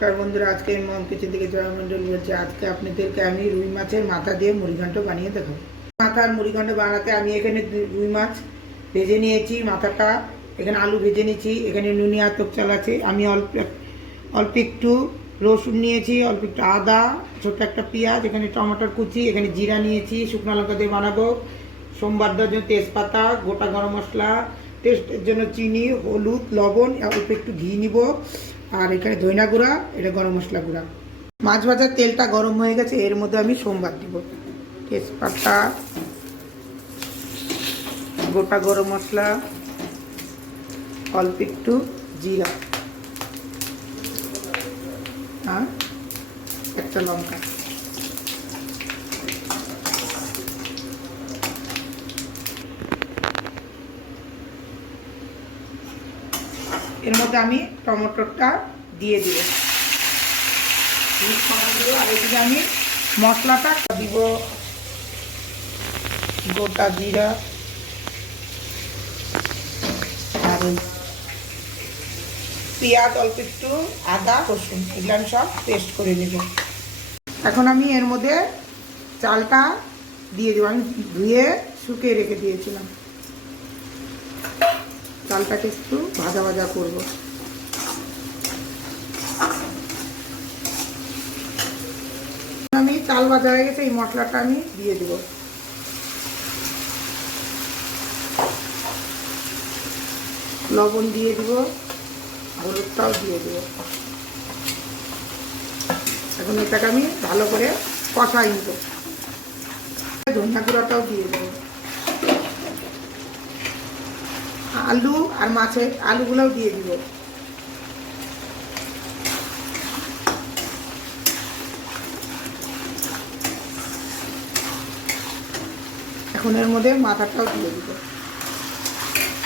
নমস্কার বন্ধুরা, আজকে মম কিচেন থেকে জয়মন্ডল বলছি। আজকে আপনাদেরকে আমি রুই মাছের মাথা দিয়ে মুড়িঘণ্ট বানিয়ে দেখাবো। মাথার মুড়িঘণ্ট বানাতে আমি এখানে রুই মাছ ভেজে নিয়েছি, মাথাটা এখানে আলু ভেজে নিয়েছি, এখানে নুনি আতপ চাল আছে, আমি অল্প একটু রসুন নিয়েছি, অল্প একটু আদা, ছোট একটা পেঁয়াজ, এখানে টমেটোর কুচি, এখানে জিরা নিয়েছি, শুকনো লঙ্কা দিয়ে বানাবো। সোমবারটার জন্য তেজপাতা, গোটা গরম মশলা, টেস্টের জন্য চিনি, হলুদ, লবণ, অল্প একটু ঘি নিব, আর এখানে ধনিয়া গুঁড়া, এটা গরম মশলা গুঁড়া। মাছ ভাজার তেলটা গরম হয়ে গেছে, এর মধ্যে আমি সোমবার দিব তেজপাতা, গোটা গরম মশলা, অল্প একটু জিরা আর একটা লঙ্কা। এর মধ্যে আমি টমেটোটা দিয়ে দিব, আর এদিকে আমি মশলাটা দিব, গোটা জিরা আর পেঁয়াজ, অল্প একটু আদা, রসুন, এগুলো আমি সব পেস্ট করে নেব। এখন আমি এর মধ্যে চালটা দিয়ে দেবো, আমি ধুয়ে শুকিয়ে রেখে দিয়েছিলাম। চালটাকে একটু ভাজা ভাজা করব। আমি চাল ভাজা হয়ে গেছে, এই মশলাটা আমি দিয়ে দেব। লবণ দিয়ে দিব, হলুদটাও দিয়ে দেব। এখন এটাকে আমি ভালো করে কষাই নেব। ধনিয়া গুঁড়াটাও দিয়ে দেব। আলু আর মাছের আলুগুলোও দিয়ে দিব। এখন এর মধ্যে মাথাটাও দিয়ে দিব।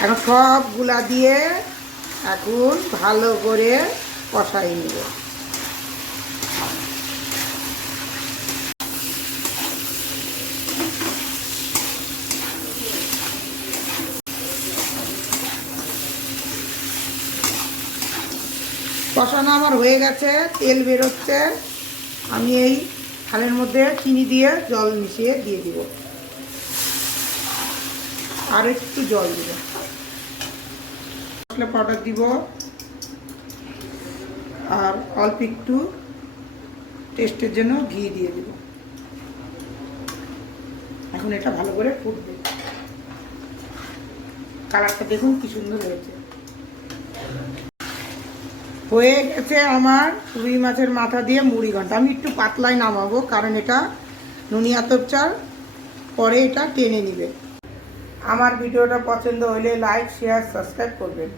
এখন সবগুলা দিয়ে এখন ভালো করে কষাই নেব। কষানো আমার হয়ে গেছে, তেল বেরোচ্ছে। আমি এই থালের মধ্যে চিনি দিয়ে জল মিশিয়ে দিয়ে দিব, আর একটু জল দিব, মশলা পাউডার দিব, আর অল্প একটু টেস্টের জন্য ঘি দিয়ে দিব। এখন এটা ভালো করে ফুটবে। কালারটা দেখুন কি সুন্দর হয়েছে। হয়ে গেছে আমার রুই মাছের মাথা দিয়ে মুড়িঘণ্ট। আমি একটু পাতলাই নামাবো, কারণ এটা নুনি আতপ চাল, পরে এটা টেনে নিবে। আমার ভিডিওটা পছন্দ হলে লাইক, শেয়ার, সাবস্ক্রাইব করবেন।